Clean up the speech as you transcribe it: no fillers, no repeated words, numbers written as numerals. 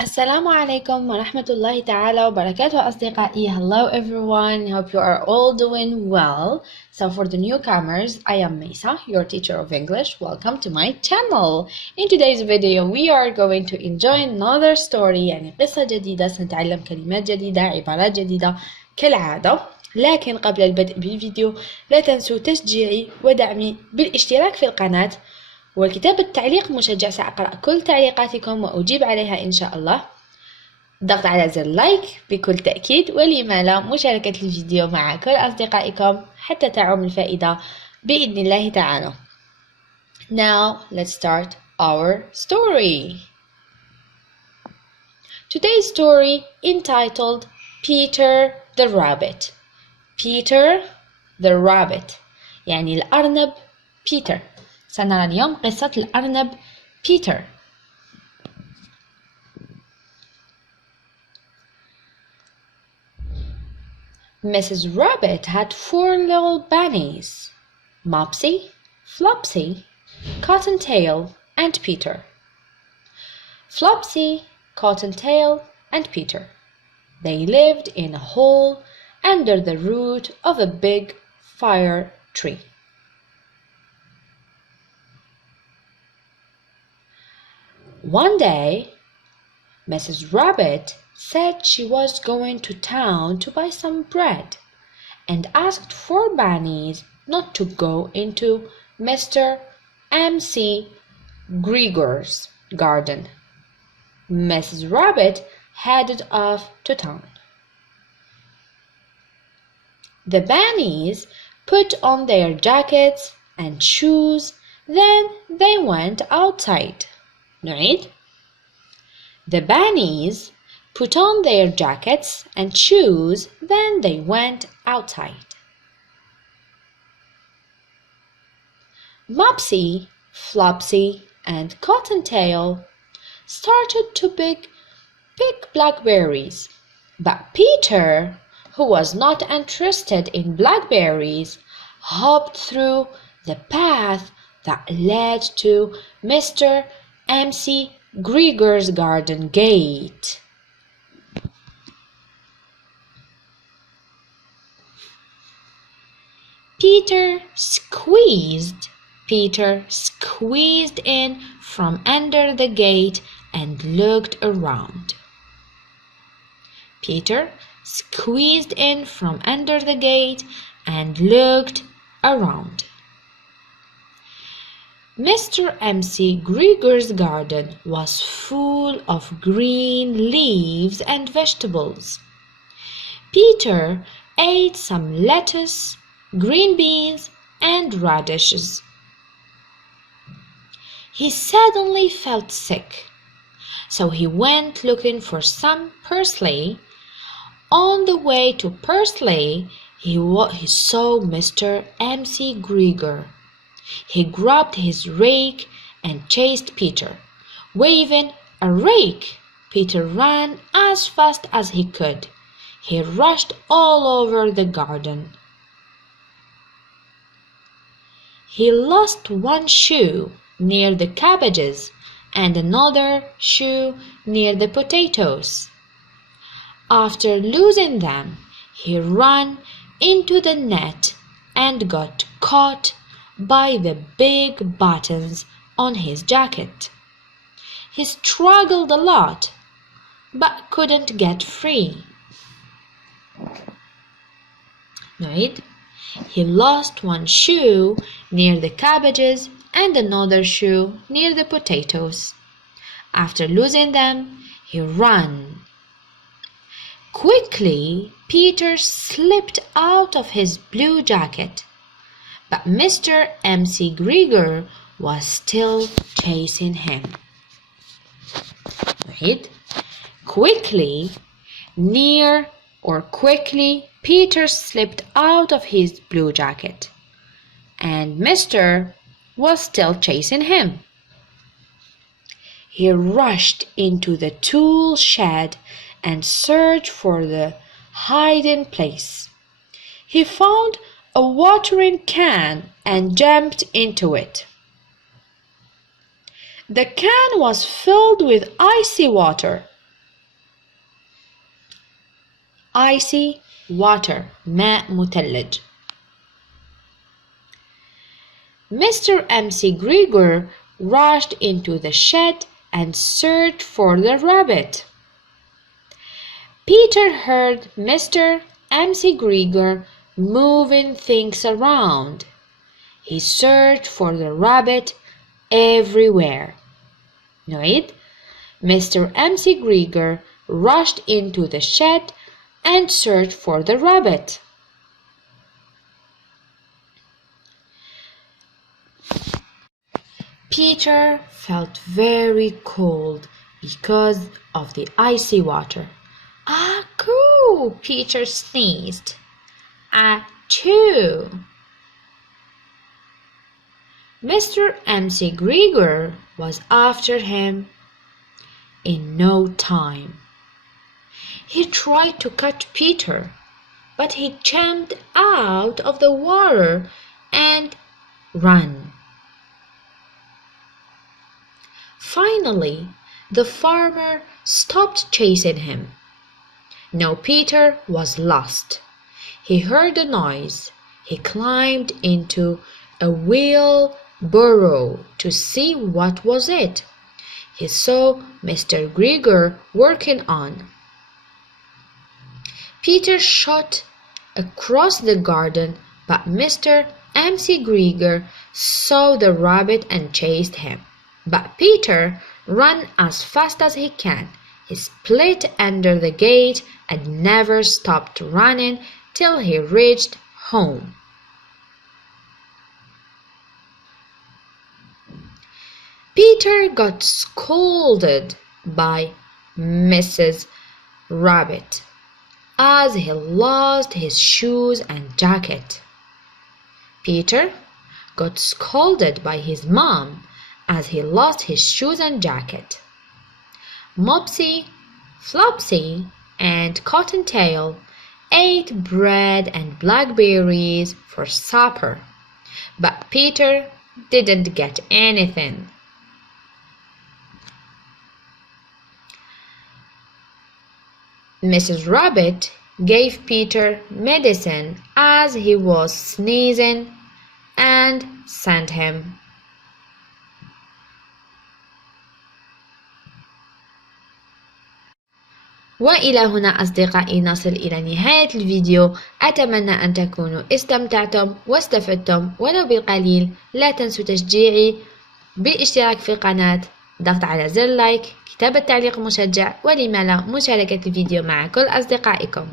السلام عليكم ورحمة الله تعالى وبركاته أصدقائي. Hello everyone, hope you are all doing well. So for the newcomers, I am Mesa, your teacher of English. Welcome to my channel. In today's video we are going to enjoy another story, يعني قصة جديدة. سنتعلم كلمات جديدة، عبارات جديدة كالعادة. لكن قبل البدء بالفيديو لا تنسوا تشجيعي ودعمي بالاشتراك في القناة والكتابة التعليق مشجع. سأقرأ كل تعليقاتكم وأجيب عليها إن شاء الله. الضغط على زر لايك بكل تأكيد، ولما لا مشاركة الفيديو مع كل أصدقائكم حتى تعم الفائدة بإذن الله تعالى. Now let's start our story. Today's story entitled Peter the Rabbit. Peter the Rabbit يعني الأرنب بيتر. سنرى اليوم قصة الأرنب بيتر. Mrs. Rabbit had 4 little bunnies, Mopsy, Flopsy, Cottontail, and Peter. Flopsy, Cottontail, and Peter. They lived in a hole under the root of a big fire tree. One day, Mrs. Rabbit said she was going to town to buy some bread and asked 4 bunnies not to go into Mr. M.C. Gregor's garden. Mrs. Rabbit headed off to town. The bunnies put on their jackets and shoes, then they went outside. نعيد. The bunnies put on their jackets and shoes, then they went outside. Mopsy, Flopsy, and Cottontail started to pick blackberries, but Peter, who was not interested in blackberries, hopped through the path that led to Mr. M.C. Gregor's garden gate. Peter squeezed in from under the gate and looked around. Peter squeezed in from under the gate and looked around. Mr. M.C. Gregor's garden was full of green leaves and vegetables. Peter ate some lettuce, green beans, and radishes. He suddenly felt sick, so he went looking for some parsley. On the way to parsley, he saw Mr. M.C. Gregor. He grabbed his rake and chased Peter. Waving a rake, Peter ran as fast as he could. He rushed all over the garden. He lost one shoe near the cabbages and another shoe near the potatoes. After losing them, he ran into the net and got caught by the big buttons on his jacket. He struggled a lot, but couldn't get free. Right? He lost one shoe near the cabbages and another shoe near the potatoes. After losing them, he ran. Quickly, Peter slipped out of his blue jacket. But Mr. M.C. Gregor was still chasing him. Right? Quickly, Peter slipped out of his blue jacket, and Mr. was still chasing him. He rushed into the tool shed and searched for the hiding place. He found a watering can and jumped into it. The can was filled with icy water. icy water ماء متلج. Mr. MC Grieger rushed into the shed and searched for the rabbit. Peter heard Mr. MC Grieger moving things around. He searched for the rabbit everywhere. نعيد. Mr. MC Grieger rushed into the shed and searched for the rabbit. Peter felt very cold because of the icy water. Achoo! Peter sneezed. Achoo! Mr. MC Grieger was after him in no time. He tried to catch Peter, but he jumped out of the water and ran. Finally, the farmer stopped chasing him. Now Peter was lost. He heard a noise. He climbed into a wheelbarrow to see what was it. He saw Mr. Grieger working on. Peter shot across the garden, but Mr. MC Grieger saw the rabbit and chased him. But Peter ran as fast as he can. He split under the gate and never stopped running till he reached home. Peter got scolded by Mrs. Rabbit as he lost his shoes and jacket. Peter got scolded by his mom as he lost his shoes and jacket. Mopsy, Flopsy, and Cottontail ate bread and blackberries for supper, but Peter didn't get anything. Mrs. Rabbit gave Peter medicine as he was sneezing and sent him. وإلى هنا أصدقائي نصل إلى نهاية الفيديو. أتمنى أن تكونوا استمتعتم واستفدتم ولو بالقليل. لا تنسوا تشجيعي بالاشتراك في القناة، ضغط على زر لايك، كتابة تعليق مشجع، ولما لا مشاركة الفيديو مع كل أصدقائكم.